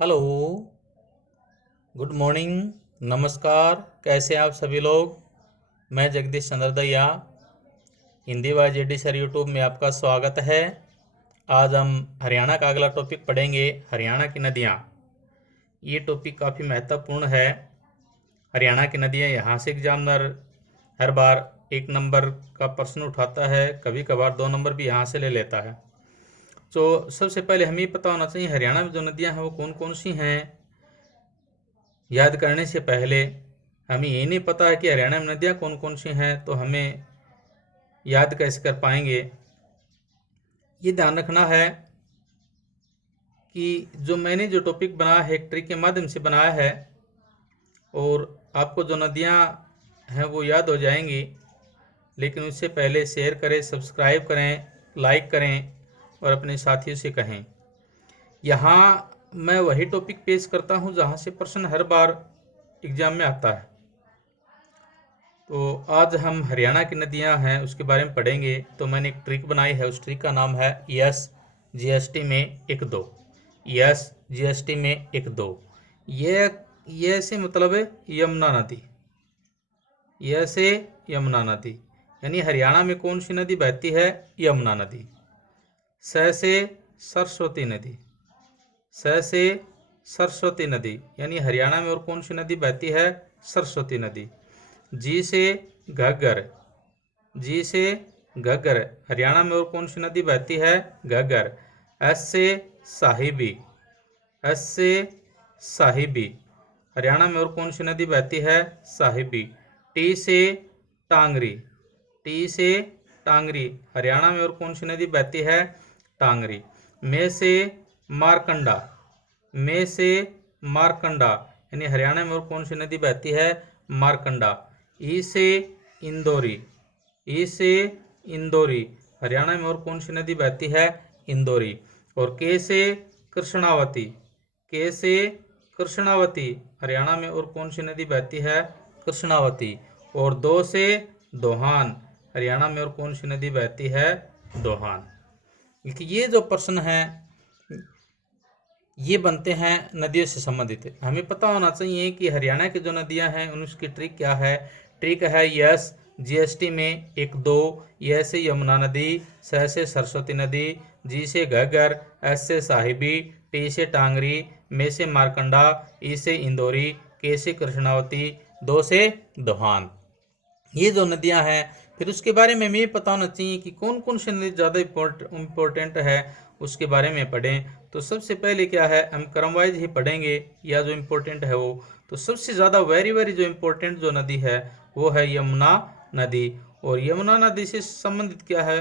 Hello. Good morning. नमस्कार। कैसे हैं आप सभी लोग। मैं Jagdish Chandra Daiya, Hindi by JD sir YouTube में आपका स्वागत है। आज हम हरियाणा का अगला टॉपिक पढ़ेंगे, हरियाणा की नदियाँ। ये टॉपिक काफ़ी महत्वपूर्ण है। हरियाणा की नदियाँ, यहाँ से एग्जामिनर हर बार 1 नंबर का प्रश्न उठाता है, कभी कभार 2 नंबर भी यहाँ से ले लेता है। तो सबसे पहले हमें पता होना चाहिए हरियाणा में जो नदियाँ हैं वो कौन कौन सी हैं। याद करने से पहले हमें ये नहीं पता है कि हरियाणा में नदियाँ कौन कौन सी हैं, तो हमें याद कैसे कर पाएंगे। ये ध्यान रखना है कि जो मैंने जो टॉपिक बनाया है एक ट्रिक के माध्यम से बनाया है, और आपको जो नदियाँ हैं वो याद हो जाएंगी। लेकिन उससे पहले शेयर करें, सब्सक्राइब करें, लाइक करें और अपने साथियों से कहें। यहाँ मैं वही टॉपिक पेश करता हूँ जहाँ से प्रश्न हर बार एग्जाम में आता है। तो आज हम हरियाणा की नदियां हैं उसके बारे में पढ़ेंगे। तो मैंने एक ट्रिक बनाई है, उस ट्रिक का नाम है यस जीएसटी में 1-2। यस जीएसटी में 1-2। ये से मतलब है यमुना नदी। यह से यमुना नदी, यानी हरियाणा में कौन सी नदी बहती है? यमुना नदी। स से सरस्वती नदी। स से सरस्वती नदी, यानी हरियाणा में और कौन सी नदी बहती है? सरस्वती नदी। जी से घग्गर। जी से घग्गर, हरियाणा में और कौन सी नदी बहती है? घग्गर। एस से साहिबी। एस से साहिबी, हरियाणा में और कौन सी नदी बहती है? साहिबी। टी से टांगरी। टी से टांगरी, हरियाणा में और कौन सी नदी बहती है? टांगरी। में से मारकंडा। में से मारकंडा, यानी हरियाणा में और कौन सी नदी बहती है? मारकंडा। ई से इंदौरी। ई से इंदौरी, हरियाणा में और कौन सी नदी बहती है? इंदौरी। और के से कृष्णावती। के से कृष्णावती, हरियाणा में और कौन सी नदी बहती है? कृष्णावती। और दो से दोहान, हरियाणा में और कौन सी नदी बहती है? दोहान। ये जो प्रश्न है ये बनते हैं नदियों से संबंधित। हमें पता होना चाहिए कि हरियाणा की जो नदियां हैं उनकी ट्रिक क्या है। ट्रिक है यस जीएसटी में 1-2। य से यमुना नदी, स से सरस्वती नदी, जी से घग्गर, एस से साहिबी, टी से टांगरी, में से मारकंडा, ई से इंदौरी, के से कृष्णावती, दो से दोहान। ये जो नदियां हैं, फिर उसके बारे में हमें पता होना चाहिए कि कौन कौन सी नदी ज़्यादा इम्पोर्टेंट है, उसके बारे में पढ़ें। तो सबसे पहले क्या है, हम क्रम वाइज ही पढ़ेंगे या जो इम्पोर्टेंट है वो। तो सबसे ज़्यादा वेरी वेरी जो इम्पोर्टेंट जो नदी है वो है यमुना नदी। और यमुना नदी से संबंधित क्या है,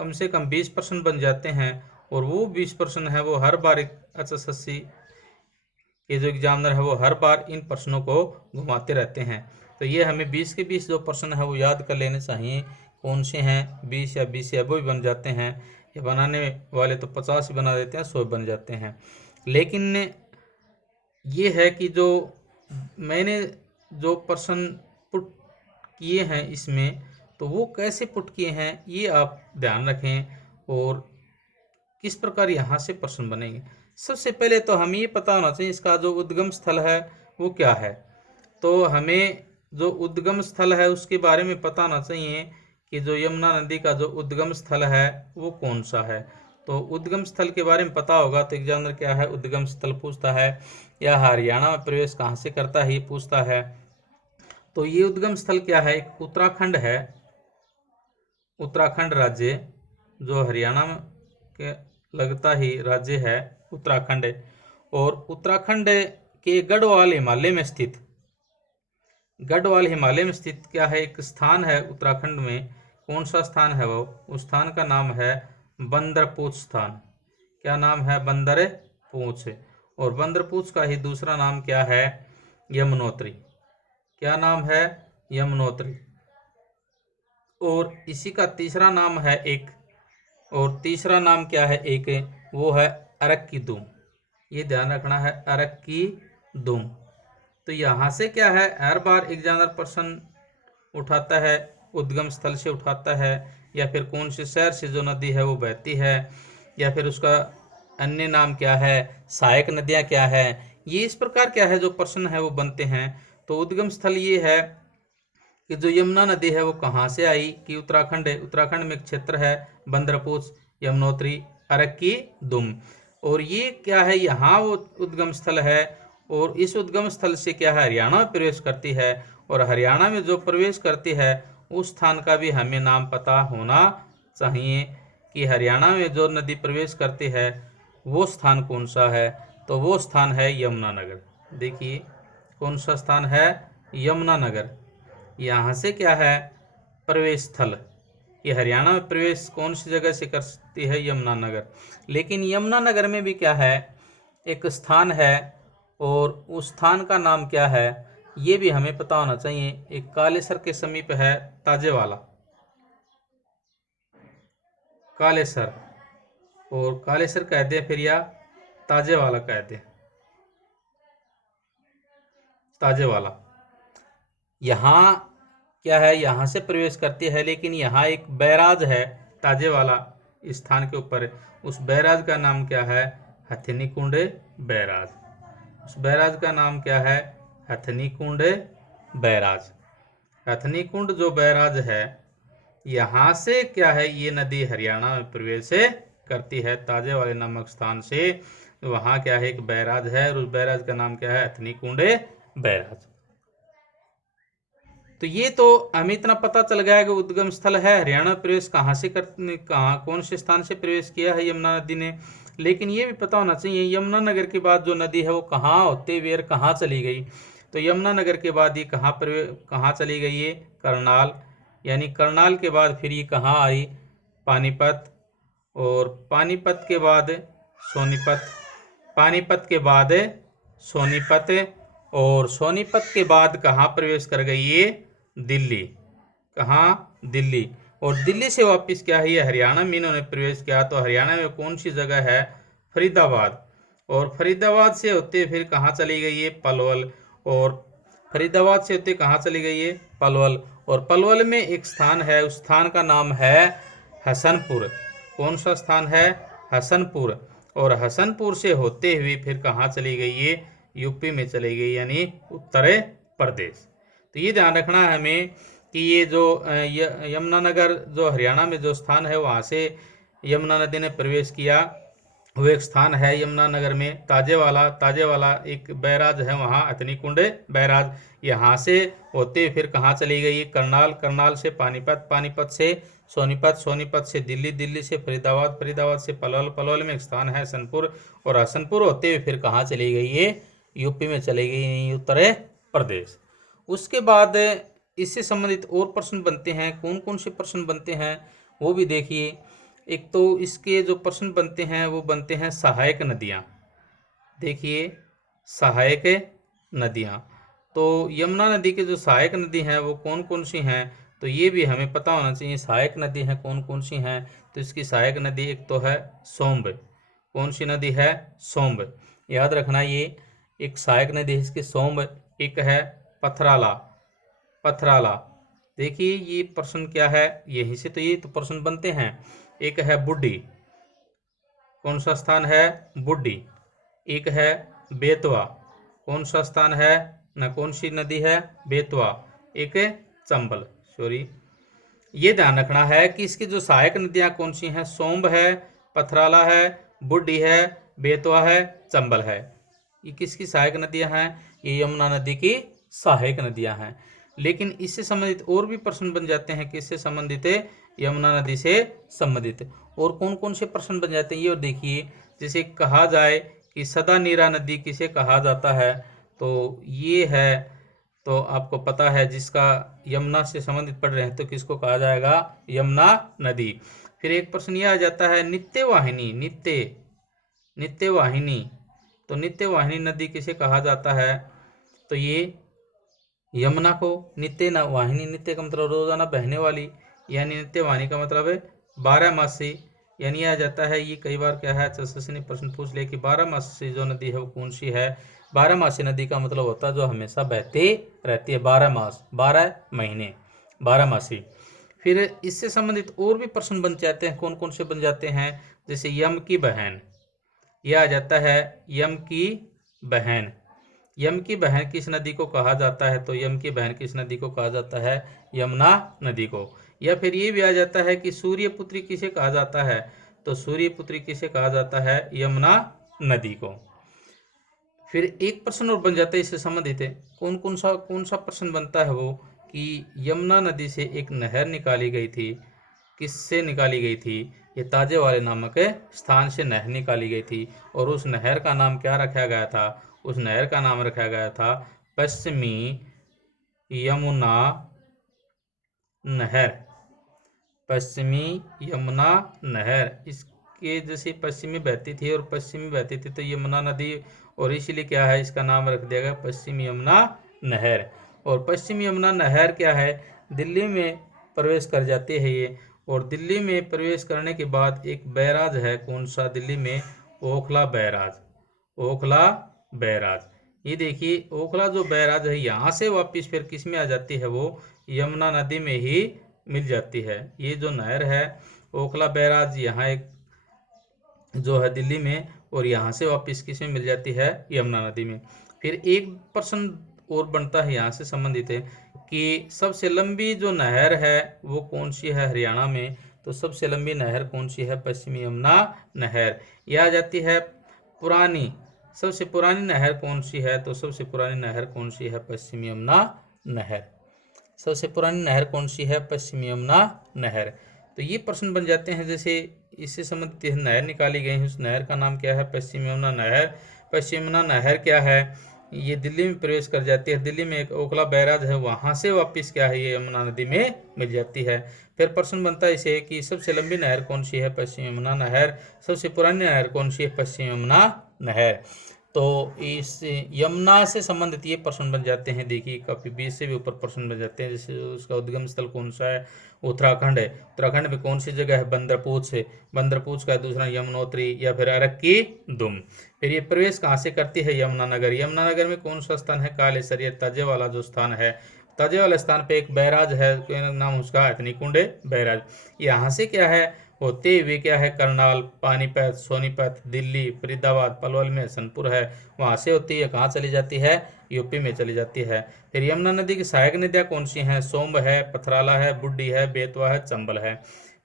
कम से कम 20% बन जाते हैं। और वो 20% है वो हर बार HSSC के जो एग्जामिनर है वो हर बार इन प्रश्नों को घुमाते रहते हैं। तो ये हमें 20 के 20 जो प्रश्न है वो याद कर लेने चाहिए। कौन से हैं? 20 या 20 या वो भी बन जाते हैं। ये बनाने वाले तो 50 ही बना देते हैं, 100 बन जाते हैं। लेकिन ये है कि जो मैंने जो प्रश्न पुट किए हैं इसमें, तो वो कैसे पुट किए हैं ये आप ध्यान रखें और किस प्रकार यहाँ से प्रश्न बनेंगे। सबसे पहले तो हमें ये पता होना चाहिए इसका जो उद्गम स्थल है वो क्या है। तो हमें जो उद्गम स्थल है उसके बारे में पता होना चाहिए कि जो यमुना नदी का जो उद्गम स्थल है वो कौन सा है। तो उद्गम स्थल के बारे में पता होगा तो एग्जामिनर क्या है, उद्गम स्थल पूछता है, या हरियाणा में प्रवेश कहाँ से करता है ये पूछता है। तो ये उद्गम स्थल क्या है, एक उत्तराखंड है। उत्तराखंड राज्य जो हरियाणा में के लगता ही राज्य है उत्तराखंड। और उत्तराखंड के गढ़वाल हिमालय में स्थित, गढ़वाल हिमालय में स्थित क्या है, एक स्थान है उत्तराखंड में। कौन सा स्थान है वो? उस स्थान का नाम है बंदरपूछ स्थान। क्या नाम है? बंदरपूछ। और बंदरपूछ का ही दूसरा नाम क्या है? यमुनोत्री। क्या नाम है? यमुनोत्री। और इसी का तीसरा नाम है एक, और तीसरा नाम क्या है एक, वो है अरक की दुम। ये ध्यान रखना है, अरक की दुम। तो यहाँ से क्या है, हर बार एग्जामिनर प्रश्न उठाता है, उद्गम स्थल से उठाता है, या फिर कौन से शहर से जो नदी है वो बहती है, या फिर उसका अन्य नाम क्या है, सहायक नदियाँ क्या है, ये इस प्रकार क्या है जो प्रश्न है वो बनते हैं। तो उद्गम स्थल ये है कि जो यमुना नदी है वो कहाँ से आई, कि उत्तराखंड है, उत्तराखंड में एक क्षेत्र है बंदरपूछ, यमुनोत्री, अरक्की, दुम, और ये क्या है यहाँ वो उद्गम स्थल है। और इस उद्गम स्थल से क्या है हरियाणा में प्रवेश करती है, और हरियाणा में जो प्रवेश करती है उस स्थान का भी हमें नाम पता होना चाहिए कि हरियाणा में जो नदी प्रवेश करती है वो स्थान कौन सा है। तो वो स्थान है यमुनानगर। देखिए कौन सा स्थान है, यमुनानगर। यहाँ से क्या है प्रवेश स्थल, ये हरियाणा में प्रवेश कौन सी जगह से करती है, यमुनानगर। लेकिन यमुनानगर में भी क्या है एक स्थान है, और उस स्थान का नाम क्या है ये भी हमें पता होना चाहिए। एक कालेसर के समीप है ताजेवाला, कालेसर, और कालेसर कहते हैं फिर या ताजेवाला कहते हैं, ताजेवाला। यहाँ क्या है यहाँ से प्रवेश करती है, लेकिन यहाँ एक बैराज है ताजेवाला स्थान के ऊपर, उस बैराज का नाम क्या है, हथिनीकुंड बैराज। उस बैराज का नाम क्या है, हथिनीकुंड बैराज। हथिनीकुंड जो बैराज है यहाँ से क्या है ये नदी हरियाणा में प्रवेश करती है ताजेवाले नामक स्थान से। वहाँ क्या है एक बैराज है, और उस बैराज का नाम क्या है, हथिनीकुंड बैराज। तो ये तो हमें इतना पता चल गया कि उद्गम स्थल है, हरियाणा प्रवेश कहाँ से कहाँ कौन से स्थान से प्रवेश किया है यमुना नदी ने। लेकिन ये भी पता होना चाहिए यमुनानगर के बाद जो नदी है वो कहाँ होते हुए कहाँ चली गई। तो यमुनानगर के बाद ये कहाँ चली गई, ये करनाल, यानी करनाल के बाद फिर ये कहाँ आई, पानीपत, और पानीपत के बाद सोनीपत, पानीपत के बाद सोनीपत, और सोनीपत के बाद कहाँ प्रवेश कर गई ये, दिल्ली। कहाँ, दिल्ली। और दिल्ली से वापस क्या है ये हरियाणा में इन्होंने प्रवेश किया। तो हरियाणा में कौन सी जगह है, फरीदाबाद, और फरीदाबाद से होते फिर कहाँ चली गई ये, पलवल, और फरीदाबाद से होते कहाँ चली गई ये, पलवल, और पलवल में एक स्थान है उस स्थान का नाम है हसनपुर। कौन सा स्थान है, हसनपुर, और हसनपुर से होते हुए फिर कहाँ चली गई ये, यूपी में चली गई यानी उत्तर प्रदेश। तो ये ध्यान रखना है हमें कि ये जो यमुनानगर जो हरियाणा में जो स्थान है वहाँ से यमुना नदी ने प्रवेश किया, वो एक स्थान है यमुनानगर में ताजेवाला। ताजेवाला एक बैराज है वहाँ, हथिनीकुंड बैराज। यहाँ से होते फिर कहाँ चली गई, करनाल, करनाल से पानीपत, पानीपत से सोनीपत, सोनीपत से दिल्ली, दिल्ली से फरीदाबाद, फरीदाबाद से पलवल, पलवल में एक स्थान है हसनपुर, और हसनपुर होते हुए फिर कहाँ चली गई ये, यूपी में चली गई, उत्तर प्रदेश। उसके बाद इससे संबंधित और प्रश्न बनते हैं। कौन कौन से प्रश्न बनते हैं वो भी देखिए। एक तो इसके जो प्रश्न बनते हैं वो बनते हैं सहायक नदियाँ। देखिए सहायक नदियाँ, तो यमुना नदी के जो सहायक नदी हैं वो कौन कौन सी हैं, तो ये भी हमें पता होना चाहिए सहायक नदी हैं कौन कौन सी हैं। तो इसकी सहायक नदी एक तो है सोम्ब। कौन सी नदी है, सोम्ब, याद रखना ये एक सहायक नदी है इसकी सोम्ब। एक है पथराला, पथराला। देखिए ये प्रश्न क्या है, यहीं से तो ये तो प्रश्न बनते हैं। एक है बुड्डी, कौन सा स्थान है, बुड्डी। एक है बेतवा, कौन सा स्थान है, न कौन सी नदी है, बेतवा। एक चंबल, सॉरी। ये ध्यान रखना है कि इसकी जो सहायक नदियाँ कौन सी हैं, सोम्ब है, पथराला है, बुड्डी है, बेतवा है, चंबल है। ये किसकी सहायक नदियाँ हैं, ये यमुना नदी की सहायक नदियाँ हैं। लेकिन इससे संबंधित और भी प्रश्न बन जाते हैं, किससे संबंधित है, यमुना नदी से संबंधित। और कौन कौन से प्रश्न बन जाते हैं ये और देखिए। जैसे कहा जाए कि सदा नीरा नदी किसे कहा जाता है, तो ये है, तो आपको पता है जिसका यमुना से संबंधित पढ़ रहे हैं तो किसको कहा जाएगा, यमुना नदी। फिर एक प्रश्न यह आ जाता है नित्य वाहिनी, नित्य वाहिनी, तो नित्य वाहिनी नदी किसे कहा जाता है, तो ये यमुना को नित्य वाहिनी, नित्य का मतलब रोजाना बहने वाली, यानी नित्य वाहिनी का मतलब है 12 मासी, यानी आ जाता है। ये कई बार क्या है ने प्रश्न पूछ लिया कि 12 मासी जो नदी है वो कौन सी है। 12 मासी नदी का मतलब होता है जो हमेशा बहती रहती है, 12 मास, 12 महीने, 12 मासी। फिर इससे संबंधित और भी प्रश्न बन जाते हैं, कौन कौन से बन जाते हैं, जैसे यम की बहन, यह आ जाता है यम की बहन। यम की बहन किस नदी को कहा जाता है? तो यम की बहन किस नदी को कहा जाता है? यमुना नदी को। या फिर ये भी आ जाता है कि सूर्यपुत्री किसे कहा जाता है? तो सूर्यपुत्री किसे कहा जाता है? यमुना नदी को। फिर एक प्रश्न और बन जाता है इससे संबंधित है। कौन सा प्रश्न बनता है वो कि यमुना नदी से एक नहर निकाली गई थी, किससे निकाली गई थी? ये ताजे वाले नामक स्थान से नहर निकाली गई थी, और उस नहर का नाम क्या रखा गया था? उस नहर का नाम रखा गया था पश्चिमी यमुना नहर। पश्चिमी यमुना नहर, इसके जैसे पश्चिमी बहती थी और पश्चिमी बहती थी तो यमुना नदी, और इसीलिए क्या है इसका नाम रख दिया गया पश्चिमी यमुना नहर। और पश्चिमी यमुना नहर क्या है? दिल्ली में प्रवेश कर जाती है ये, और दिल्ली में प्रवेश करने के बाद एक बैराज है, कौन सा? दिल्ली में ओखला बैराज। ओखला बैराज, ये देखिए ओखला जो बैराज है यहाँ से वापस फिर किस में आ जाती है? वो यमुना नदी में ही मिल जाती है। ये जो नहर है ओखला बैराज यहाँ एक जो है दिल्ली में, और यहाँ से वापस किस में मिल जाती है? यमुना नदी में। फिर एक प्रश्न और बनता है यहाँ से संबंधित है कि सबसे लंबी जो नहर है वो कौन सी है हरियाणा में? तो सबसे लंबी नहर कौन सी है? पश्चिमी यमुना नहर। यह आ जाती है पुरानी, सबसे पुरानी नहर कौन सी है? तो सबसे पुरानी नहर कौन सी है? पश्चिमी यमुना नहर। सबसे पुरानी नहर कौन सी है? पश्चिमी यमुना नहर। तो ये प्रश्न बन जाते हैं, जैसे इससे संबंधित नहर निकाली गई है, उस नहर का नाम क्या है? पश्चिमी यमुना नहर। पश्चिमी यमुना नहर क्या है? ये दिल्ली में प्रवेश कर जाती है, दिल्ली में एक ओखला बैराज है, वहां से वापस क्या है? ये यमुना नदी में मिल जाती है। फिर प्रश्न बनता है इसे कि सबसे लंबी नहर कौन सी है? पश्चिमी यमुना नहर। सबसे पुरानी नहर कौन सी है? पश्चिमी यमुना नहर। तो इस यमुना से संबंधित ये प्रश्न बन जाते हैं। देखिए काफी 20 से भी ऊपर प्रश्न बन जाते हैं। जैसे उसका उद्गम स्थल कौन सा है? उत्तराखंड है। उत्तराखंड में कौन सी जगह है? बंदरपूछ है। बंदरपूछ का दूसरा यमुनोत्री या फिर अरक्की दुम। फिर ये प्रवेश कहाँ से करती है? यमुनानगर। यमुनानगर में कौन सा स्थान है? कालेसर, ये ताजे वाला जो स्थान है। ताजे वाले स्थान पे एक बैराज है, नाम उसका अग्निकुंड बैराज। यहाँ से क्या है होते हुए क्या है? करनाल, पानीपत, सोनीपत, दिल्ली, फरीदाबाद, पलवल में सनपुर है, वहां से होती है कहाँ चली जाती है? यूपी में चली जाती है। फिर यमुना नदी की सहायक नदियाँ कौन सी हैं? सोम्ब है, पथराला है, बुड्डी है, बेतवा है, चंबल है।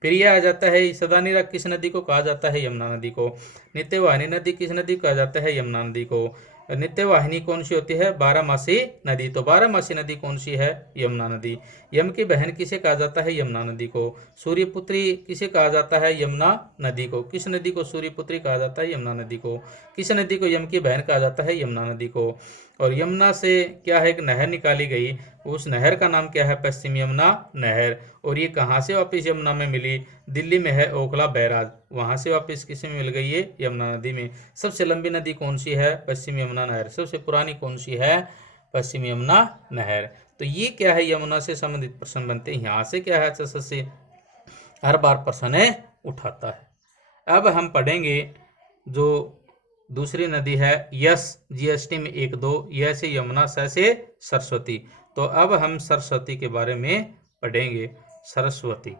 फिर यह आ जाता है सदानीरा किस नदी को कहा जाता है? यमुना नदी को। नित्यवाहिनी नदी किस नदी को कहा जाता है? यमुना नदी को। नित्यवाहिनी कौन सी होती है? बारहमासी नदी। तो बारहमासी नदी कौन सी है? यमुना नदी। यम की बहन किसे कहा जाता है? यमुना नदी को। सूर्यपुत्री किसे कहा जाता है? यमुना नदी को। किस नदी को सूर्यपुत्री कहा जाता है? यमुना नदी को। किस नदी को यम की बहन कहा जाता है? यमुना नदी को। और यमुना से क्या है? एक नहर निकाली गई, उस नहर का नाम क्या है? पश्चिम यमुना नहर। और ये कहाँ से वापस यमुना में मिली? दिल्ली में है ओखला बैराज, वहां से वापस किसी में मिल गई? ये यमुना नदी में। सबसे लंबी नदी कौन सी है? पश्चिम यमुना नहर। सबसे पुरानी कौन सी है? पश्चिम यमुना नहर। तो ये क्या है? यमुना से संबंधित प्रश्न बनते हैं। यहाँ से क्या है? से हर बार प्रश्न उठाता है। अब हम पढ़ेंगे जो दूसरी नदी है यस, जीएसटी में 1-2, यह से यमुना, स से सरस्वती। तो अब हम सरस्वती के बारे में पढ़ेंगे। सरस्वती,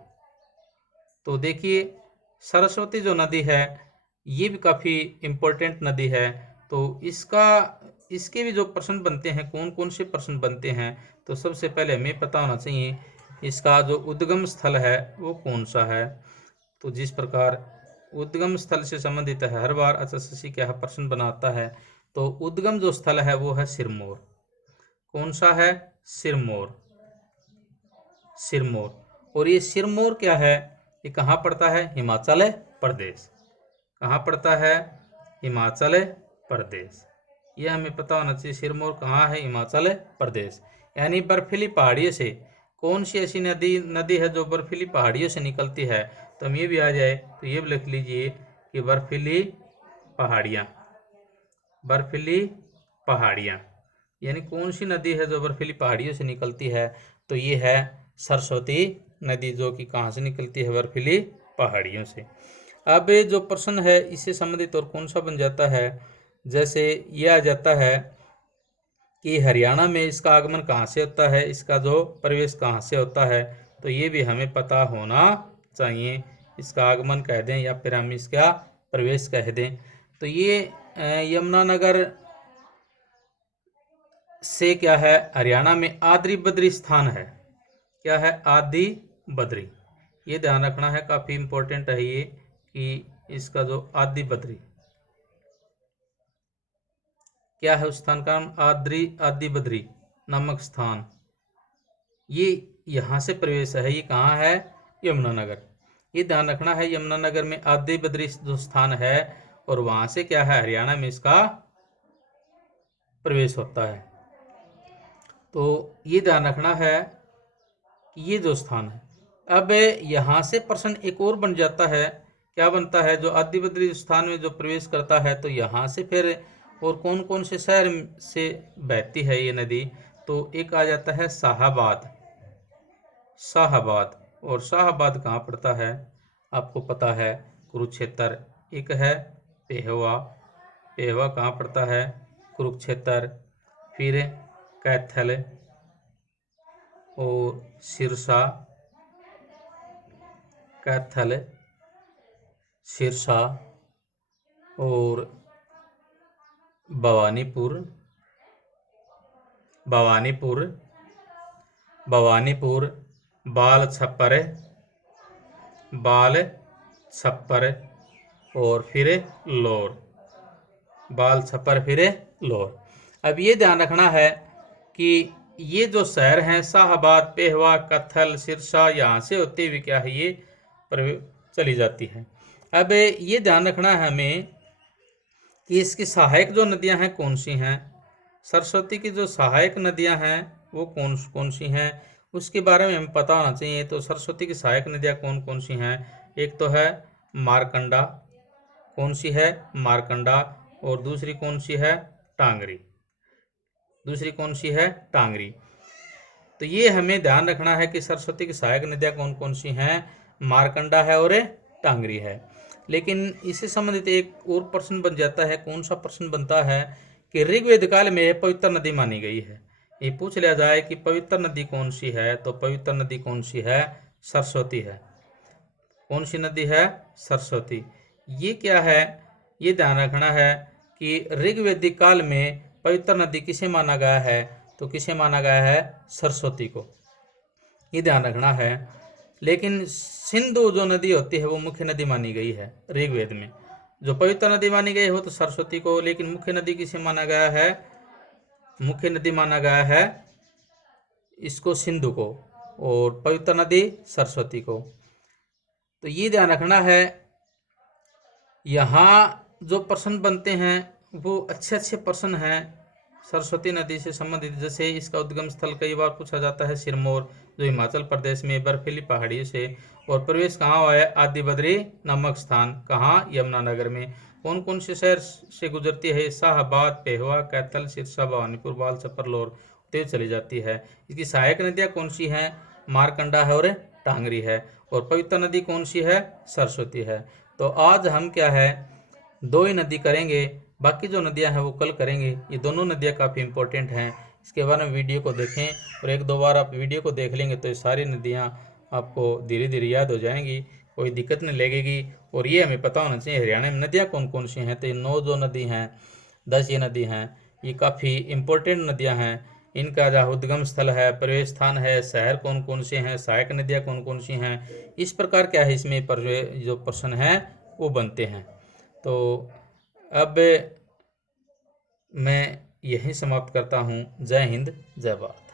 तो देखिए सरस्वती जो नदी है ये भी काफ़ी इम्पोर्टेंट नदी है। तो इसके भी जो प्रश्न बनते हैं, कौन कौन से प्रश्न बनते हैं? तो सबसे पहले हमें पता होना चाहिए इसका जो उद्गम स्थल है वो कौन सा है। तो जिस प्रकार उद्गम स्थल से संबंधित है, हर बार एसएससी क्या प्रश्न बनाता है। तो उद्गम जो स्थल है वो है सिरमौर। कौन सा है? सिरमौर। सिरमौर। और ये सिरमौर क्या है? ये कहाँ पड़ता है? हिमाचल प्रदेश। कहाँ पड़ता है? हिमाचल प्रदेश। यह हमें पता होना चाहिए। सिरमौर कहाँ है? हिमाचल प्रदेश। यानी बर्फीली पहाड़ियों से कौन सी ऐसी नदी है जो बर्फीली पहाड़ियों से निकलती है? तो हम ये भी आ जाए तो ये भी लिख लीजिए कि बर्फीली पहाड़ियाँ। बर्फीली पहाड़ियाँ यानी कौन सी नदी है जो बर्फीली पहाड़ियों से निकलती है? तो ये है सरस्वती नदी, जो कि कहाँ से निकलती है? बर्फीली पहाड़ियों से। अब जो प्रश्न है इससे संबंधित और कौन सा बन जाता है? जैसे यह आ जाता है कि हरियाणा में इसका आगमन कहाँ से होता है, इसका जो प्रवेश कहाँ से होता है। तो ये भी हमें पता होना चाहिए। इसका आगमन कह दें या फिर हम इसका प्रवेश कह दें। तो ये यमुनानगर से क्या है, हरियाणा में आद्री बद्री स्थान है। क्या है, आदि बद्री। ये ध्यान रखना है, काफी इंपॉर्टेंट है ये, कि इसका जो आदि बद्री क्या है, उस स्थान का नाम आदि बद्री नामक स्थान, ये यहाँ से प्रवेश है। ये कहाँ है, यमुनानगर। ये ध्यान रखना है, यमुनानगर में आदि बद्री जो स्थान है, और वहां से क्या है, हरियाणा में इसका प्रवेश होता है। तो ये ध्यान रखना है कि ये जो स्थान है। अब यहाँ से प्रश्न एक और बन जाता है, क्या बनता है, जो आदि बद्री स्थान में जो प्रवेश करता है, तो यहाँ से फिर और कौन कौन से शहर से बहती है ये नदी, तो एक आ जाता है शाहाबाद। शाहाबाद, और शाहाबाद कहाँ पड़ता है, आपको पता है, कुरुक्षेत्र। एक है पेहवा, पेहवा कहाँ पड़ता है, कुरुक्षेत्र। फिर कैथल और सिरसा, कैथल, सिरसा और भवानीपुर, भवानीपुर, भवानीपुर, बाल छप्पर, बाल छप्पर और फिर लोर, बाल छप्पर फिर लोर। अब ये ध्यान रखना है कि ये जो शहर हैं शाहाबाद, पेहवा, कत्थल, सिरसा, यहाँ से होते हुए क्या है, ये चली जाती है। अब ये ध्यान रखना है हमें कि इसकी सहायक जो नदियां हैं कौन सी हैं। सरस्वती की जो सहायक नदियां हैं वो कौन कौन सी हैं, उसके बारे में हमें पता होना चाहिए। तो सरस्वती की सहायक नदियां कौन कौन सी हैं, एक तो है मारकंडा, कौन सी है, मारकंडा, और दूसरी कौन सी है, टांगरी, दूसरी कौन सी है, टांगरी। तो ये हमें ध्यान रखना है कि सरस्वती की सहायक नदियां कौन कौन सी हैं, मारकंडा है और टांगरी है। लेकिन इससे संबंधित एक और प्रश्न बन जाता है, कौन सा प्रश्न बनता है कि ऋग्वेद काल में पवित्र नदी मानी गई है। ये पूछ लिया जाए कि पवित्र नदी कौन सी है, तो पवित्र नदी कौन सी है, सरस्वती है। कौन सी नदी है, सरस्वती। ये क्या है, ये ध्यान रखना है कि ऋग्वेदिक काल में पवित्र नदी किसे माना गया है, तो किसे माना गया है, सरस्वती को, ये ध्यान रखना है। लेकिन सिंधु जो नदी होती है वो मुख्य नदी मानी गई है ऋग्वेद में। जो पवित्र नदी मानी गई हो तो सरस्वती को, लेकिन मुख्य नदी किसे माना गया है, मुख्य नदी माना गया है इसको सिंधु को, और पवित्र नदी सरस्वती को। तो ये ध्यान रखना है, यहाँ जो प्रश्न बनते हैं वो अच्छे अच्छे प्रश्न हैं सरस्वती नदी से संबंधित। जैसे इसका उद्गम स्थल कई बार पूछा जाता है सिरमौर, जो हिमाचल प्रदेश में बर्फीली पहाड़ियों से, और प्रवेश कहाँ हुआ है, आदि बद्री नामक स्थान, कहाँ, यमुनानगर में। कौन कौन से शहर से गुजरती है, शाहाबाद, पेहवा, कैथल, सिरसा, भवानीपुर, बाल छप्पर, लोर तेज चली जाती है। इसकी सहायक नदियाँ कौन सी हैं, मारकंडा है और टांगरी है, और पवित्र नदी कौन सी है, सरस्वती है। तो आज हम क्या है, दो ही नदी करेंगे, बाकी जो नदियां हैं वो कल करेंगे। ये दोनों नदियां काफ़ी इंपॉर्टेंट हैं, इसके बारे में वीडियो को देखें, और एक दो बार आप वीडियो को देख लेंगे तो ये सारी नदियां आपको धीरे धीरे याद हो जाएंगी, कोई दिक्कत नहीं लगेगी। और ये हमें पता होना चाहिए हरियाणा में नदियाँ कौन कौन सी हैं। तो ये 9 जो नदी हैं, 10 ये नदी हैं, ये काफ़ी इंपॉर्टेंट नदियाँ हैं। इनका जहाँ उद्गम स्थल है, प्रवेश स्थान है, शहर कौन कौन से हैं, सहायक नदियाँ कौन कौन सी हैं, इस प्रकार क्या है इसमें पर जो प्रश्न हैं वो बनते हैं। तो अब मैं यहीं समाप्त करता हूँ। जय हिंद, जय भारत।